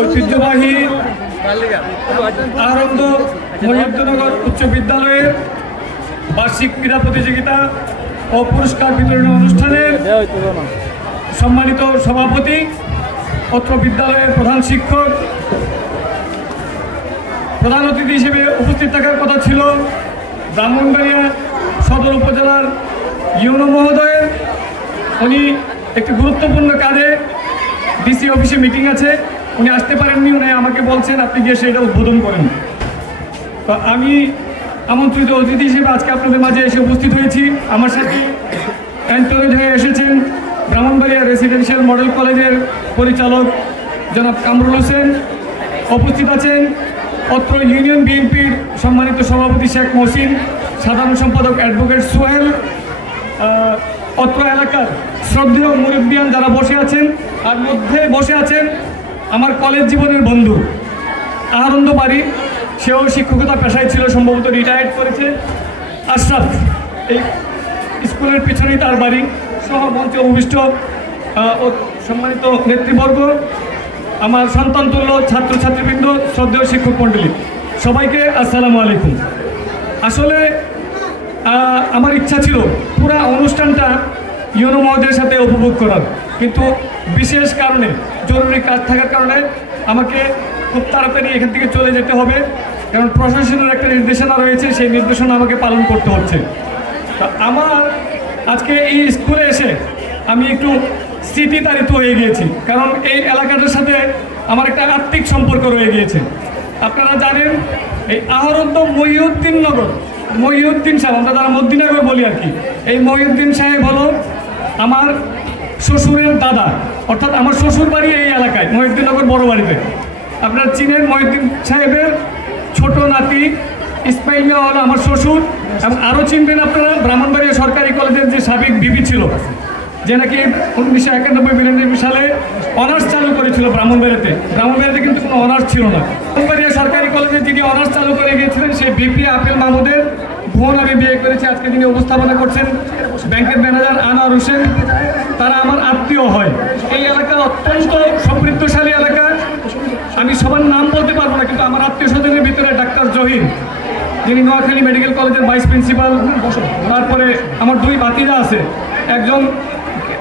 ঐতিহ্যবাহী আনন্দ মহিউদ্দনগর উচ্চ বিদ্যালয়ের বার্ষিক ক্রীড়া প্রতিযোগিতা ও পুরস্কার বিতরণী অনুষ্ঠানের সম্মানিত সভাপতি অত্র বিদ্যালয়ের প্রধান শিক্ষক, প্রধান অতিথি হিসেবে উপস্থিত থাকার কথা ছিল ব্রাহ্মণবাড়িয়া সদর উপজেলার ইউনো মহোদয়ের। উনি একটি গুরুত্বপূর্ণ কাজে ডিসি অফিসে মিটিং আছে। উনি আসতে পারেননি, উনি আমাকে বলছেন, আপনি গিয়ে সেটা উদ্বোধন করেন। তো আমি আমন্ত্রিত অতিথি হিসেবে আজকে আপনাদের মাঝে এসে উপস্থিত হয়েছি। আমার সাথে অ্যান্টরেজ হয়ে এসেছেন, ব্রাহ্মণবাড়িয়া রেসিডেন্সিয়াল মডেল কলেজের পরিচালক জনাব কামরুল হোসেন। উপস্থিত আছেন অত্র ইউনিয়ন বিএনপির সম্মানিত সভাপতি শেখ মহসিন, সাধারণ সম্পাদক অ্যাডভোকেট সোহেল অত্র এলাকার শ্রদ্ধেয় মুরব্বিয়ান যারা বসে আছেন আর মধ্যে বসে আছেন আমার কলেজ জীবনের বন্ধু। আনন্দ বাড়ি সেও শিক্ষকতা পেশায় ছিল, সম্ভবত রিটায়ার্ড করেছে। আশরাফ, এই স্কুলের পিছনেই তার বাড়ি। সহ মঞ্চে অভিষ্ট ও সম্মানিত নেতৃবর্গ, আমার সন্তান তুল্য ছাত্রছাত্রীবৃন্দ, শ্রদ্ধেয় শিক্ষক মণ্ডলী। সবাইকে আসসালামু আলাইকুম। আসলে আমার ইচ্ছা ছিল পুরা অনুষ্ঠানটা ইউনো মহোদয়ের সাথে উপভোগ করার, কিন্তু বিশেষ কারণে জরুরি কাজ থাকার কারণে আমাকে খুব তাড়াতাড়ি এখান থেকে চলে যেতে হবে। কারণ প্রশাসনের একটা নির্দেশনা রয়েছে, সেই নির্দেশনা আমাকে পালন করতে হচ্ছে। তা আমার আজকে এই স্কুলে এসে আমি একটু স্মৃতিতাড়িত হয়ে গিয়েছি। কারণ এই এলাকাটার সাথে আমার একটা আত্মিক সম্পর্ক রয়ে গিয়েছে। আপনারা জানেন, এই আহরদ্দ মহিউদ্দিন নগর, মহিউদ্দিন সাহেব, আমরা তারা মদ্দিনগর বলি আর কি, এই মহিউদ্দিন সাহেব হলো আমার শ্বশুরের দাদা। অর্থাৎ আমার শ্বশুর বাড়ি এই এলাকায়, মহিউদ্দিননগর বড় বাড়িতে। আপনারা চিনেন মহিউদ্দিন সাহেবের ছোট নাতি ইসমাইল মিয়া হলো আমার শ্বশুর, এবং আরও চিনবেন আপনারা, ব্রাহ্মণবাড়িয়া সরকারি কলেজের যে সাবেক বিবি ছিল, যে নাকি উনিশশো একানব্বই বিরানব্বই সালে অনার্স চালু করেছিল ব্রাহ্মণবাড়িয়াতে ব্রাহ্মণবাড়িয়াতে কিন্তু কোনো অনার্স ছিল না। ব্রাহ্মণবাড়িয়া সরকারি কলেজে যিনি অনার্স চালু করে গিয়েছিলেন, সেই বিপি আপেল মাহমুদের বোন আমি বিয়ে করেছি। আজকে যিনি উপস্থাপনা করছেন ব্যাংকের ম্যানেজার আনোয়ার হোসেন। তারা আমার আত্মীয় হয়। এই এলাকা অত্যন্ত সমৃদ্ধশালী এলাকা। আমি সবার নাম বলতে পারব না, কিন্তু আমার আত্মীয় স্বজনের ভিতরে ডাক্তার জহির, যিনি নোয়াখালী মেডিকেল কলেজের ভাইস প্রিন্সিপাল। তারপরে আমার দুই বাতিরা আছে, একজন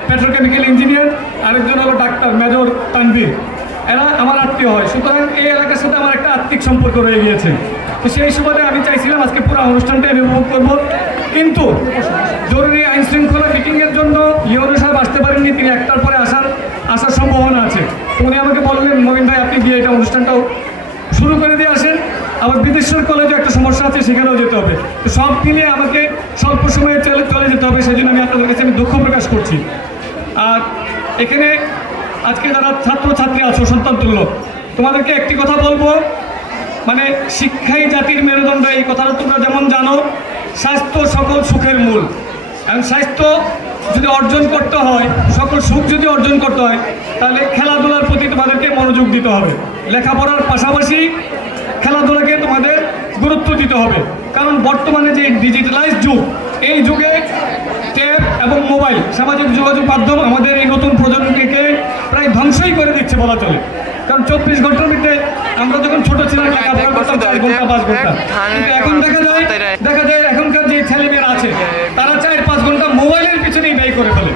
পেট্রোকেমিক্যাল ইঞ্জিনিয়ার, আরেকজন হলো ডাক্তার মেজর তানভীর। এরা আমার আত্মীয় হয়। সুতরাং এই এলাকার সাথে আমার একটা আত্মিক সম্পর্ক রয়ে গিয়েছে। তো সেই সুবাদে আমি চাইছিলাম আজকে পুরো অনুষ্ঠানটা আমি উপভোগ করব। কিন্তু জরুরি আইন শৃঙ্খলা মিটিংয়ের জন্য ইউনো সাহেব আসতে পারেননি, তিনি একটার পরে আসার আসার সম্ভাবনা আছে। উনি আমাকে বললেন, মমিন ভাই, আপনি গিয়ে এটা অনুষ্ঠানটাও শুরু করে দিয়ে আসেন। আবার বিদেশের কলেজে একটা সমস্যা আছে, সেখানেও যেতে হবে। তো সব মিলিয়ে আমাকে স্বল্প সময়ে চলে চলে যেতে হবে, সেই জন্য আমি আপনাদের কাছে আমি দুঃখ প্রকাশ করছি। আর এখানে আজকে যারা ছাত্র ছাত্রী আছো, সন্তান তুল্য, তোমাদেরকে একটি কথা বলব। মানে শিক্ষাই জাতির মেরুদণ্ড, এই কথাটা তোমরা যেমন জানো স্বাস্থ্য সকল সুখের মূল। এবং স্বাস্থ্য যদি অর্জন করতে হয় সকল সুখ যদি অর্জন করতে হয় তাহলে খেলাধুলার প্রতি তোমাদেরকে মনোযোগ দিতে হবে। লেখাপড়ার পাশাপাশি খেলাধুলাকে তোমাদের গুরুত্ব দিতে হবে। কারণ বর্তমানে যে ডিজিটালাইজ যুগ এই যুগে ট্যাব এবং মোবাইল সামাজিক যোগাযোগ মাধ্যম আমাদের এই নতুন প্রজন্মকে প্রায় ধ্বংসই করে দিচ্ছে বলা চলে। কারণ চব্বিশ ঘণ্টার মধ্যে আমরা যখন ছোটো ছিলাম লেখাপড়া করতাম ঘণ্টা পাঁচ ঘণ্টা। কিন্তু এখন দেখা যায় দেখা যায় এখনকার যে ছেলেমেয়েরা আছে তারা চার পাঁচ ঘণ্টা মোবাইলের পিছনেই ব্যয় করে ফেলে।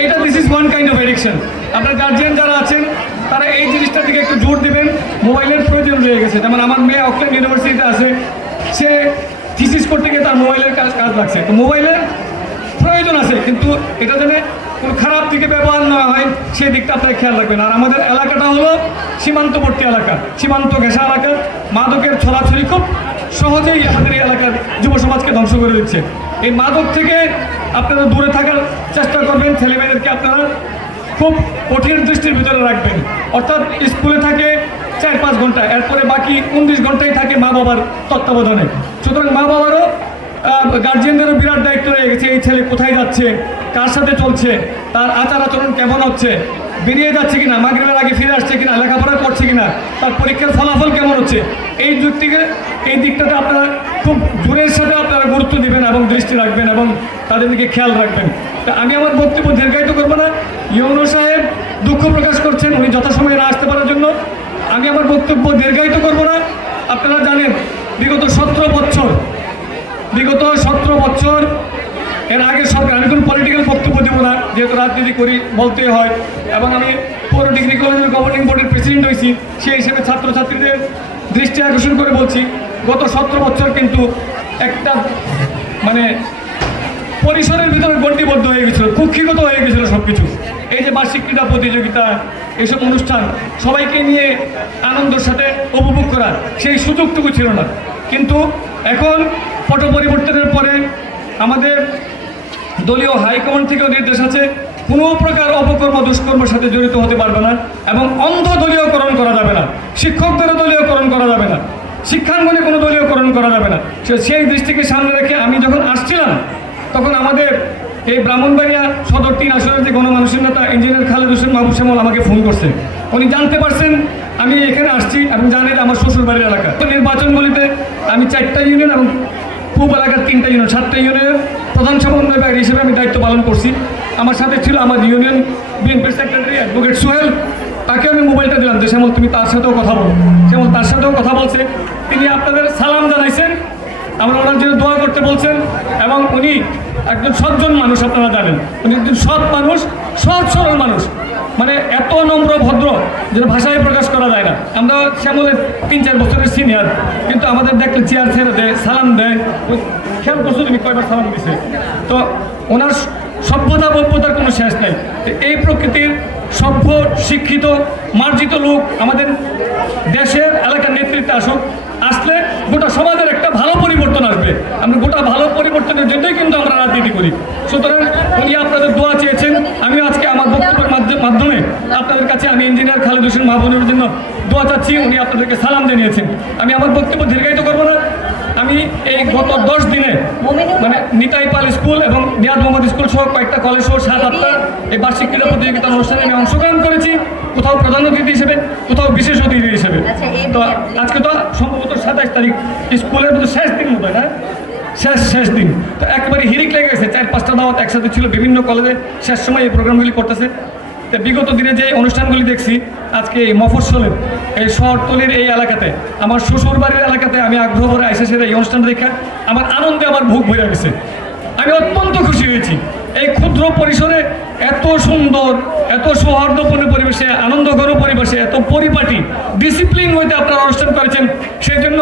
এইটা this is one kind of addiction আপনার গার্জিয়ান যারা আছেন তারা এই জিনিসটার দিকে একটু জোর দেবেন। মোবাইলের প্রয়োজন রয়ে গেছে। যেমন আমার মেয়ে অকল্যান্ড ইউনিভার্সিটিতে আছে। সে থিসিস করতে গিয়ে তার মোবাইলের কাজ কাজ লাগছে। তো মোবাইলের প্রয়োজন আছে কিন্তু এটা যেন কোনো খারাপ দিকে ব্যবহার না হয়, সেই দিকটা আপনারা খেয়াল রাখবেন। আর আমাদের এলাকাটা হলো সীমান্তবর্তী এলাকা, সীমান্ত ঘেঁষা এলাকা। মাদকের ছড়াছড়ি খুব সহজেই আমাদের এই এলাকার যুব সমাজকে ধ্বংস করে দিচ্ছে। এই মাদক থেকে আপনারা দূরে থাকার চেষ্টা করবেন, ছেলেমেয়েদেরকে আপনারা খুব কঠিন দৃষ্টির ভিতরে রাখবেন। অর্থাৎ স্কুলে থাকে চার পাঁচ ঘণ্টা, এরপরে বাকি উনত্রিশ ঘন্টাই থাকে মা বাবার তত্ত্বাবধানে। সুতরাং মা বাবারও গার্জিয়ানদেরও বিরাট দায়িত্ব রয়ে গেছে, এই ছেলে কোথায় যাচ্ছে, কার সাথে চলছে, তার আচার আচরণ কেমন হচ্ছে, বেরিয়ে যাচ্ছে কিনা, মাগরিবের আগে ফিরে আসছে কিনা, লেখাপড়া করছে কিনা, তার পরীক্ষার ফলাফল কেমন হচ্ছে, এই দিক থেকে এই দিকটাতে আপনারা খুব জোরের সাথে আপনারা গুরুত্ব দিবেন এবং দৃষ্টি রাখবেন এবং তাদের দিকে খেয়াল রাখবেন। তা আমি আমার বক্তব্য দীর্ঘায়িত করব না। ইউনো সাহেব দুঃখ প্রকাশ করছেন, উনি যথাসময়ে না আসতে পারার জন্য। আমি আমার বক্তব্য দীর্ঘায়িত করব না। আপনারা জানেন, বিগত সতেরো বিগত সতেরো বছর, এর আগে সরকার, আমি কোনো পলিটিক্যাল বক্তব্য দেবো না, যেহেতু রাজনীতি করি বলতে হয়। এবং আমি পৌর ডিগ্রি কলেজের গভর্নিং বোর্ডের প্রেসিডেন্ট হয়েছি, সেই হিসেবে ছাত্রছাত্রীদের দৃষ্টি আকর্ষণ করে বলছি, গত সতেরো বছর কিন্তু একটা মানে পরিসরের ভিতরে গণ্ডিবদ্ধ হয়ে গেছিল, কুক্ষিগত হয়ে গেছিল সব কিছু এই যে বার্ষিক ক্রীড়া প্রতিযোগিতা এইসব অনুষ্ঠান, সবাইকে নিয়ে আনন্দের সাথে উপভোগ করার সেই সুযোগটুকু ছিল না। কিন্তু এখন পট পরিবর্তনের পরে আমাদের দলীয় হাইকমান্ড থেকেও নির্দেশ আছে, কোনো প্রকার অপকর্ম দুষ্কর্মের সাথে জড়িত হতে পারবে না এবং অন্ধ দলীয়করণ করা যাবে না শিক্ষকদেরও দলীয়করণ করা যাবে না, শিক্ষাঙ্গনে কোনো দলীয়করণ করা যাবে না। সেই দৃষ্টিকে সামনে রেখে আমি যখন আসছিলাম, তখন আমাদের এই ব্রাহ্মণবাড়িয়া সদর তিন আসনের যে গণমানুষের নেতা, ইঞ্জিনিয়ার খালেদ হোসেন মাহবুব শ্যামল আমাকে ফোন করছেন উনি জানতে পারছেন আমি এখানে আসছি এবং জানেন আমার শ্বশুরবাড়ির এলাকা। নির্বাচনগুলিতে আমি চারটা ইউনিয়ন এবং পূব এলাকার তিনটা ইউনিয়ন সাতটা ইউনিয়নের প্রধান সমন্বয়কারী হিসেবে আমি দায়িত্ব পালন করছি। আমার সাথে ছিল আমার ইউনিয়ন বিএনপির সেক্রেটারি অ্যাডভোকেট সোহেল, তাকে আমি মোবাইলটা দিলাম যে, শ্যামল, তুমি তার সাথেও কথা বলো। শ্যামল তার সাথেও কথা বলছে। তিনি আপনাদের সালাম জানাইছেন, আমরা ওনার জন্য দোয়া করতে বলছেন এবং উনি একজন সজ্জন মানুষ, আপনারা জানেন। উনি একজন সৎ মানুষ, সৎ, সরল মানুষ। মানে এত নম্র, ভদ্র যেটা ভাষায় প্রকাশ করা যায় না। আমরা শ্যামলের তিন চার বছরের সিনিয়র কিন্তু আমাদের দেখলে চেয়ার ছেড়ে দেয়, সালাম দেয়। খেয়াল করছ তুমি কয়বার সালাম দিছে? তো ওনার সভ্যতা বভ্যতার কোনো শেষ নাই। এই প্রকৃতির সভ্য, শিক্ষিত, মার্জিত লোক আমাদের দেশের এলাকার নেতৃত্বে আসুক, আসলে গোটা সমাজের একটা ভালো পরিবর্তন আসবে। আমরা গোটা ভালো পরিবর্তনের জন্যই কিন্তু আমরা রাজনীতি করি। সুতরাং উনি আপনাদের দোয়া চেয়েছেন। আমি আজকে আমার বক্তব্যের মাধ্যমে- মাধ্যমে আপনাদের কাছে আমি ইঞ্জিনিয়ার খালেদ হোসেন মাহবুবের জন্য দোয়া চাচ্ছি। উনি আপনাদেরকে সালাম জানিয়েছেন। আমি আমার বক্তব্য দীর্ঘায়িত করব না। আমি এই গত দশ দিনে মানে নিতাই পাল স্কুল এবং নিয়াদ মোহাম্মদ স্কুল সহ কয়েকটা কলেজ সহ সাত আটটা এই বার্ষিক ক্রীড়া প্রতিযোগিতার অনুষ্ঠানে আমি অংশগ্রহণ করেছি কোথাও প্রধান অতিথি হিসেবে কোথাও বিশেষ অতিথি হিসেবে। আচ্ছা, তো আজকে তো সম্ভবত সাতাশ তারিখ স্কুলের মধ্যে শেষ দিন মতো না শেষ শেষ দিন। তো একেবারে হিরিক লেগে গেছে চার পাঁচটা দাওয়াত একসাথে ছিল বিভিন্ন কলেজে শেষ সময় এই প্রোগ্রামগুলি করতেছে। বিগত দিনে যে অনুষ্ঠানগুলি দেখছি, আজকে এই মফস্বলের, এই শহরতলির এই এলাকাতে, আমার শ্বশুর বাড়ির এলাকাতে আমি আগ্রহ ভরে এসেছি এই অনুষ্ঠান দেখা, আমার আনন্দে আমার ভোগ ভরে গেছে। আমি অত্যন্ত খুশি হয়েছি। এই ক্ষুদ্র পরিসরে এত সুন্দর, এত সৌহার্দ্যপূর্ণ পরিবেশে আনন্দঘর পরিবেশে, এত পরিপাটি ডিসিপ্লিন হইতে আপনারা অনুষ্ঠান করেছেন, সেই জন্য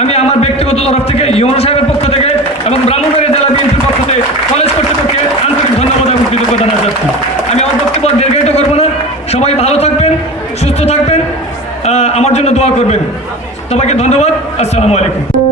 আমি আমার ব্যক্তিগত তরফ থেকে ইউনো সাহেবের পক্ষ থেকে এবং ব্রাহ্মণবাড়িয়া জেলা বিএনপির পক্ষ থেকে কলেজ কর্তৃপক্ষকে আন্তরিক ধন্যবাদ এবং কৃতজ্ঞতা জানাচ্ছি আমি আমার বক্তব্য দীর্ঘায়িত করব না সবাই ভালো থাকবেন সুস্থ থাকবেন আহ, আমার জন্য দোয়া করবেন। তোমাকে ধন্যবাদ। আসসালামু আলাইকুম।